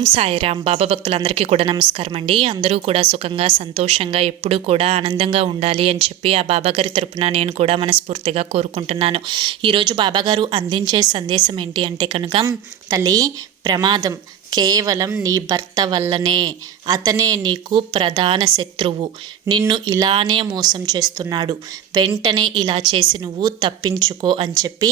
ఓం సాయిరామ్. బాబా భక్తులందరికీ కూడా నమస్కారం అండి. అందరూ కూడా సుఖంగా సంతోషంగా ఎప్పుడూ కూడా ఆనందంగా ఉండాలి అని చెప్పి ఆ బాబాగారి తరపున నేను కూడా మనస్ఫూర్తిగా కోరుకుంటున్నాను. ఈరోజు బాబాగారు అందించే సందేశం ఏంటి అంటే కనుక, తల్లి, ప్రమాదం కేవలం నీ భర్త వల్లనే. అతనే నీకు ప్రధాన శత్రువు. నిన్ను ఇలానే మోసం చేస్తున్నాడు. వెంటనే ఇలా చేసి నువ్వు తప్పించుకో అని చెప్పి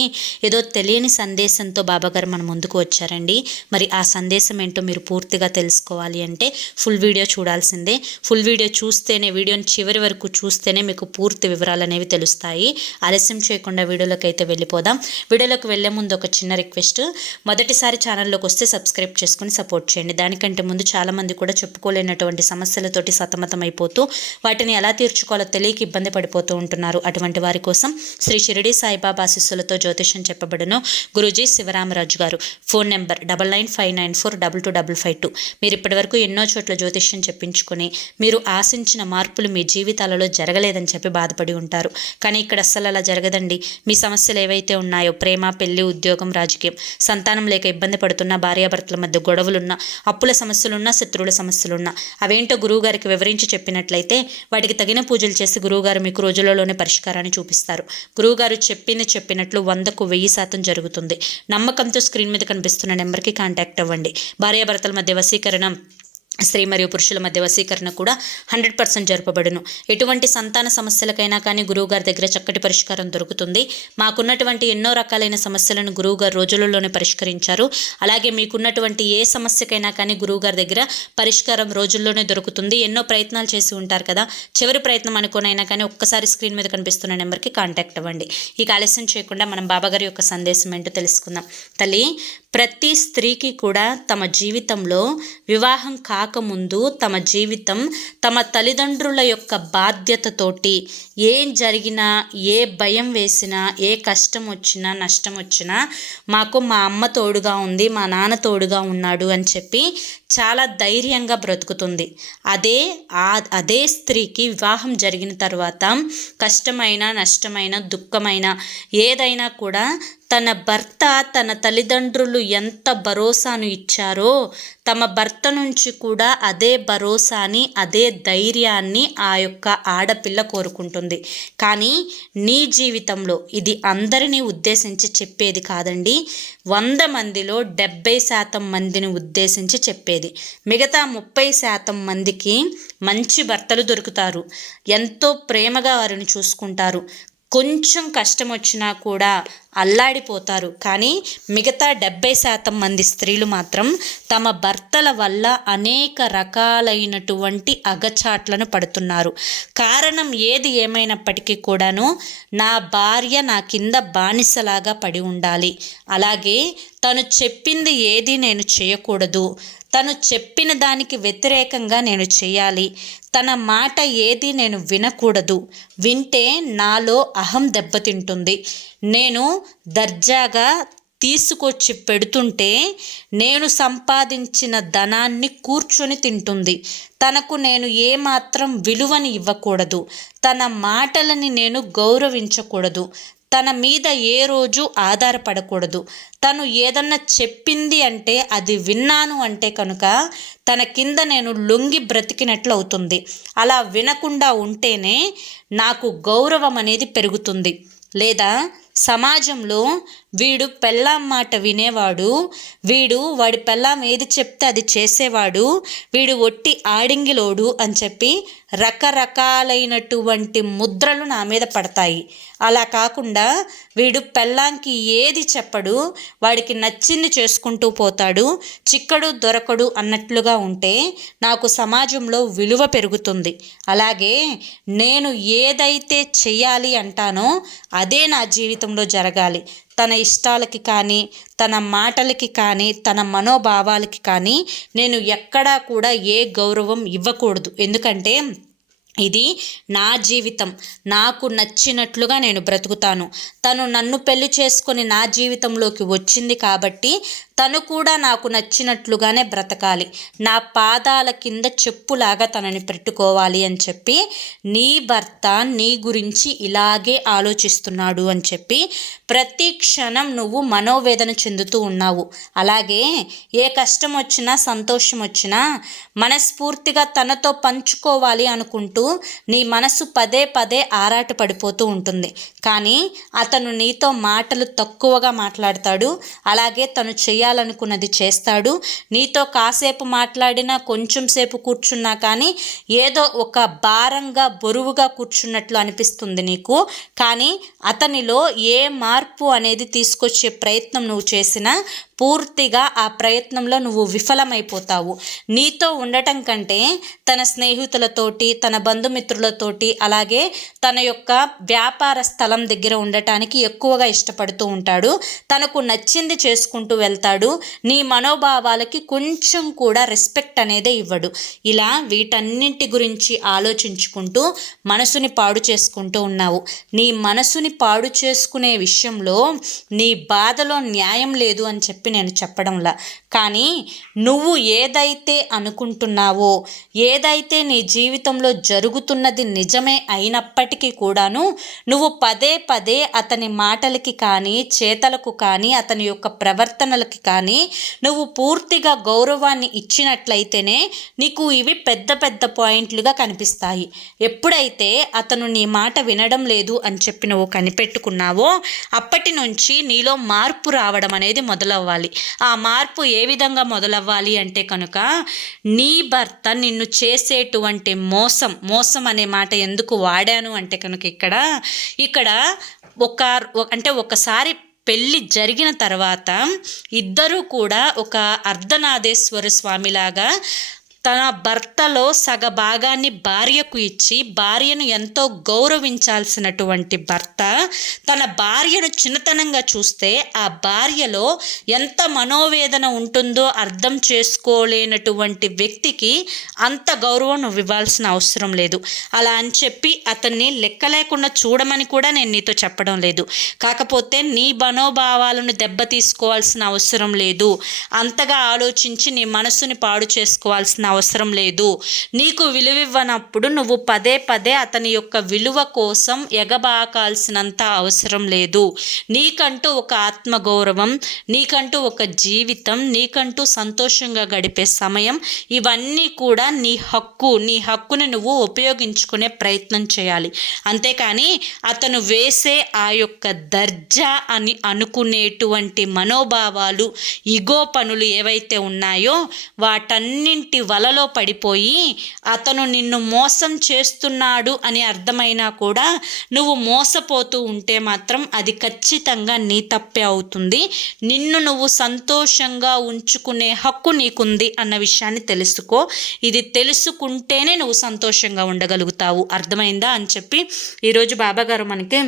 ఏదో తెలియని సందేశంతో బాబాగారు మన ముందుకు వచ్చారండి. మరి ఆ సందేశం ఏంటో మీరు పూర్తిగా తెలుసుకోవాలి అంటే ఫుల్ వీడియో చూడాల్సిందే. ఫుల్ వీడియో చూస్తేనే, వీడియోని చివరి వరకు చూస్తేనే మీకు పూర్తి వివరాలు అనేవి తెలుస్తాయి. ఆలస్యం చేయకుండా వీడియోలోకి అయితే వెళ్ళిపోదాం. వీడియోలోకి వెళ్ళే ముందు ఒక చిన్న రిక్వెస్ట్, మొదటిసారి ఛానల్లోకి వస్తే సబ్స్క్రైబ్ చేసుకుని సపోర్ట్ చేయండి. దానికంటే ముందు చాలామంది కూడా చెప్పుకోలేనటువంటి సమస్యలతోటి సతమతం అయిపోతూ వాటిని ఎలా తీర్చుకోవాలో తెలియక ఇబ్బంది పడిపోతూ ఉంటున్నారు. అటువంటి వారి కోసం శ్రీ షిరిడి సాయిబాబా ఆశీస్సులతో జ్యోతిష్యం చెప్పబడును గురూజీ శివరామరాజు గారు. Phone number 9959425552. మీరు ఇప్పటివరకు ఎన్నో చోట్ల జ్యోతిష్యం చెప్పించుకొని మీరు ఆశించిన మార్పులు మీ జీవితాలలో జరగలేదని చెప్పి బాధపడి ఉంటారు. కానీ ఇక్కడ అస్సలు అలా జరగదండి. మీ సమస్యలు ఏవైతే ఉన్నాయో, ప్రేమ, పెళ్లి, ఉద్యోగం, రాజకీయం, సంతానం లేక ఇబ్బంది పడుతున్న భార్యాభర్తల మధ్య గొడవలున్నా, అప్పుల సమస్యలున్నా, శత్రువుల సమస్యలున్నా, అవేంటో గురువుగారికి వివరించి చెప్పినట్లయితే వాటికి తగిన పూజలు చేసి గురువుగారు మీకు రోజులలోనే పరిష్కారాన్ని చూపిస్తారు. గురువుగారు చెప్పినట్లు 100కు 1000% జరుగుతుంది. నమ్మకంతో స్క్రీన్ మీద కనిపిస్తున్న నెంబర్కి కాంటాక్ట్ అవ్వండి. భార్యాభర్తల మధ్య వశీకరణ, స్త్రీ మరియు పురుషుల మధ్య వశీకరణ కూడా 100% జరపబడును. ఎటువంటి సంతాన సమస్యలకైనా కానీ గురువుగారి దగ్గర చక్కటి పరిష్కారం దొరుకుతుంది. మాకున్నటువంటి ఎన్నో రకాలైన సమస్యలను గురువుగారు రోజులలోనే పరిష్కరించారు. అలాగే మీకున్నటువంటి ఏ సమస్యకైనా కానీ గురువుగారి దగ్గర పరిష్కారం రోజుల్లోనే దొరుకుతుంది. ఎన్నో ప్రయత్నాలు చేసి ఉంటారు కదా, చివరి ప్రయత్నం అనుకోనైనా కానీ ఒక్కసారి స్క్రీన్ మీద కనిపిస్తున్న నెంబర్కి కాంటాక్ట్ అవ్వండి. ఇక ఆలస్యం చేయకుండా మనం బాబాగారి యొక్క సందేశం ఏంటో తెలుసుకుందాం. తల్లి, ప్రతి స్త్రీకి కూడా తమ జీవితంలో వివాహం కాకముందు తమ జీవితం తమ తల్లిదండ్రుల యొక్క బాధ్యతతోటి ఏం జరిగినా, ఏ భయం వేసినా, ఏ కష్టం వచ్చినా, నష్టం వచ్చినా మాకు మా అమ్మ తోడుగా ఉంది, మా నాన్న తోడుగా ఉన్నాడు అని చెప్పి చాలా ధైర్యంగా బ్రతుకుతుంది. అదే స్త్రీకి వివాహం జరిగిన తర్వాత కష్టమైన, నష్టమైన, దుఃఖమైన ఏదైనా కూడా తన భర్త, తన తల్లిదండ్రులు ఎంత భరోసాను ఇచ్చారో తమ భర్త నుంచి కూడా అదే భరోసాని, అదే ధైర్యాన్ని ఆ యొక్క ఆడపిల్ల కోరుకుంటుంది. కానీ నీ జీవితంలో ఇది అందరినీ ఉద్దేశించి చెప్పేది కాదండి. 100 మందిలో 70% మందిని ఉద్దేశించి చెప్పేది. మిగతా 30% మందికి మంచి భర్తలు దొరుకుతారు, ఎంతో ప్రేమగా వారిని చూసుకుంటారు, కొంచెం కష్టం వచ్చినా కూడా అల్లాడిపోతారు. కానీ మిగతా 70% మంది స్త్రీలు మాత్రం తమ భర్తల వల్ల అనేక రకాలైనటువంటి అగచాట్లను పడుతున్నారు. కారణం ఏది ఏమైనప్పటికీ కూడాను నా భార్య నా కింద బానిసలాగా పడి ఉండాలి, అలాగే తను చెప్పింది ఏది నేను చేయకూడదు, తను చెప్పిన దానికి వ్యతిరేకంగా నేను చేయాలి, తన మాట ఏది నేను వినకూడదు, వింటే నాలో అహం దెబ్బతింటుంది, నేను దర్జాగా తీసుకొచ్చి పెడుతుంటే నేను సంపాదించిన ధనాన్ని కూర్చొని తింటుంది, తనకు నేను ఏమాత్రం విలువని ఇవ్వకూడదు, తన మాటలని నేను గౌరవించకూడదు, తన మీద ఏ రోజు ఆధారపడకూడదు, తను ఏదన్నా చెప్పింది అంటే అది విన్నాను అంటే కనుక తన కింద నేను లొంగి బ్రతికినట్లు అవుతుంది. అలా వినకుండా ఉంటేనే నాకు గౌరవం అనేది పెరుగుతుంది. లేదా సమాజంలో వీడు పెళ్ళాం మాట వినేవాడు, వాడి పెళ్ళాం ఏది చెప్తే అది చేసేవాడు, వీడు ఒట్టి ఆడింగిలోడు అని చెప్పి రకరకాలైనటువంటి ముద్రలు నా మీద పడతాయి. అలా కాకుండా వీడు పెళ్ళాంకి ఏది చెప్పడు, వాడికి నచ్చింది చేసుకుంటూ పోతాడు, చిక్కడు దొరకడు అన్నట్లుగా ఉంటే నాకు సమాజంలో విలువ పెరుగుతుంది. అలాగే నేను ఏదైతే చెయ్యాలి అంటానో అదే నా జీవితంలో జరగాలి. తన ఇష్టాలకి కానీ, తన మాటలకి కానీ, తన మనోభావాలకి కానీ నేను ఎక్కడా కూడా ఏ గౌరవం ఇవ్వకూడదు. ఎందుకంటే ఇది నా జీవితం, నాకు నచ్చినట్లుగా నేను బ్రతుకుతాను. తను నన్ను పెళ్లి చేసుకొని నా జీవితంలోకి వచ్చింది కాబట్టి తను కూడా నాకు నచ్చినట్లుగానే బ్రతకాలి, నా పాదాల కింద చెప్పులాగా తనని పెట్టుకోవాలి అని చెప్పి నీ భర్త నీ గురించి ఇలాగే ఆలోచిస్తున్నాడు అని చెప్పి ప్రతి క్షణం నువ్వు మనోవేదన చెందుతూ ఉన్నావు. అలాగే ఏ కష్టం వచ్చినా సంతోషం వచ్చినా మనస్ఫూర్తిగా తనతో పంచుకోవాలి అనుకుంటూ నీ మనసు పదే పదే ఆరాట పడిపోతూ ఉంటుంది. కానీ అతను నీతో మాటలు తక్కువగా మాట్లాడతాడు, అలాగే తను చేయాలనుకున్నది చేస్తాడు. నీతో కాసేపు మాట్లాడినా కొంచెం సేపు కూర్చున్నా కానీ ఏదో ఒక భారంగా బరువుగా కూర్చున్నట్లు అనిపిస్తుంది నీకు. కానీ అతనిలో ఏ మార్పు అనేది తీసుకొచ్చే ప్రయత్నం నువ్వు చేసినా పూర్తిగా ఆ ప్రయత్నంలో నువ్వు విఫలమైపోతావు. నీతో ఉండటం కంటే తన స్నేహితులతోటి, తన బంధుమిత్రులతోటి, అలాగే తన యొక్క వ్యాపార స్థలం దగ్గర ఉండటానికి ఎక్కువగా ఇష్టపడుతూ ఉంటాడు. తనకు నచ్చింది చేసుకుంటూ వెళ్తాడు. నీ మనోభావాలకి కొంచెం కూడా రెస్పెక్ట్ అనేది ఇవ్వడు. ఇలా వీటన్నింటి గురించి ఆలోచించుకుంటూ మనసుని పాడు చేసుకుంటూ ఉన్నావు. నీ మనసుని పాడు చేసుకునే విషయంలో నీ బాధలో న్యాయం లేదు అని చెప్పి నేను చెప్పడంలా, కానీ నువ్వు ఏదైతే అనుకుంటున్నావో, ఏదైతే నీ జీవితంలో జరుగుతున్నది నిజమే అయినప్పటికీ కూడాను నువ్వు పదే పదే అతని మాటలకి కానీ చేతలకు కానీ అతని యొక్క ప్రవర్తనలకి కానీ నువ్వు పూర్తిగా గౌరవాన్ని ఇచ్చినట్లయితేనే నీకు ఇవి పెద్ద పెద్ద పాయింట్లుగా కనిపిస్తాయి. ఎప్పుడైతే అతను నీ మాట వినడం లేదు అని చెప్పి నువ్వు కనిపెట్టుకున్నావో అప్పటి నుంచి నీలో మార్పు రావడం అనేది మొదలవ్వాలి. ఆ మార్పు ఏ విధంగా మొదలవ్వాలి అంటే కనుక నీ భర్త నిన్ను చేసేటువంటి మోసం అనే మాట ఎందుకు వాడాను అంటే కనుక ఇక్కడ ఒకసారి పెళ్ళి జరిగిన తర్వాత ఇద్దరూ కూడా ఒక అర్ధనాదేశ్వర స్వామిలాగా తన భర్తలో సగభాగాన్ని భార్యకు ఇచ్చి భార్యను ఎంతో గౌరవించాల్సినటువంటి భర్త తన భార్యను చిన్నతనంగా చూస్తే ఆ భార్యలో ఎంత మనోవేదన ఉంటుందో అర్థం చేసుకోలేనటువంటి వ్యక్తికి అంత గౌరవం నువ్వు ఇవ్వాల్సిన అవసరం లేదు. అలా అని చెప్పి అతన్ని లెక్క లేకుండా చూడమని కూడా నేను నీతో చెప్పడం లేదు. కాకపోతే నీ మనోభావాలను దెబ్బతీసుకోవాల్సిన అవసరం లేదు. అంతగా ఆలోచించి నీ మనసుని పాడు చేసుకోవాల్సిన అవసరం లేదు. నీకు విలువివ్వనప్పుడు నువ్వు పదే పదే అతని యొక్క విలువ కోసం ఎగబాకాల్సినంత అవసరం లేదు. నీకంటూ ఒక ఆత్మగౌరవం, నీకంటూ ఒక జీవితం, నీకంటూ సంతోషంగా గడిపే సమయం, ఇవన్నీ కూడా నీ హక్కుని నువ్వు ఉపయోగించుకునే ప్రయత్నం చేయాలి. అంతేకాని అతను వేసే ఆ యొక్క దర్జా అని అనుకునేటువంటి మనోభావాలు, ఇగో పనులు ఏవైతే ఉన్నాయో వాటన్నింటి వలలో పడిపోయి అతను నిన్ను మోసం చేస్తున్నాడు అని అర్థమైనా కూడా నువ్వు మోసపోతూ ఉంటే మాత్రం అది ఖచ్చితంగా నీ తప్పే అవుతుంది. నిన్ను నువ్వు సంతోషంగా ఉంచుకునే హక్కు నీకుంది అన్న విషయాన్ని తెలుసుకో. ఇది తెలుసుకుంటేనే నువ్వు సంతోషంగా ఉండగలుగుతావు. అర్థమైందా అని చెప్పి ఈరోజు బాబాగారు మనకి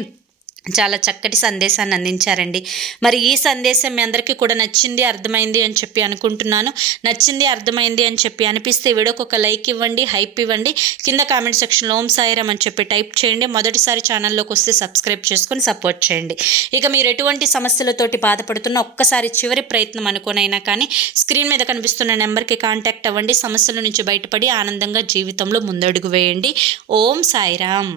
చాలా చక్కటి సందేశాన్ని అందించారండి. మరి ఈ సందేశం మీ అందరికీ కూడా నచ్చింది, అర్థమైంది అని చెప్పి అనుకుంటున్నాను. నచ్చింది, అర్థమైంది అని చెప్పి అనిపిస్తే వీడియోకి ఒక లైక్ ఇవ్వండి, హైప్ ఇవ్వండి. కింద కామెంట్ సెక్షన్లో ఓం సాయిరామ్ అని చెప్పి టైప్ చేయండి. మొదటిసారి ఛానల్లోకి వస్తే సబ్స్క్రైబ్ చేసుకొని సపోర్ట్ చేయండి. ఇక మీరు ఎటువంటి సమస్యలతోటి బాధపడుతున్నా ఒక్కసారి చివరి ప్రయత్నం అనుకోనైనా కానీ స్క్రీన్ మీద కనిపిస్తున్న నెంబర్కి కాంటాక్ట్ అవ్వండి. సమస్యల నుంచి బయటపడి ఆనందంగా జీవితంలో ముందడుగు వేయండి. ఓం సాయిరామ్.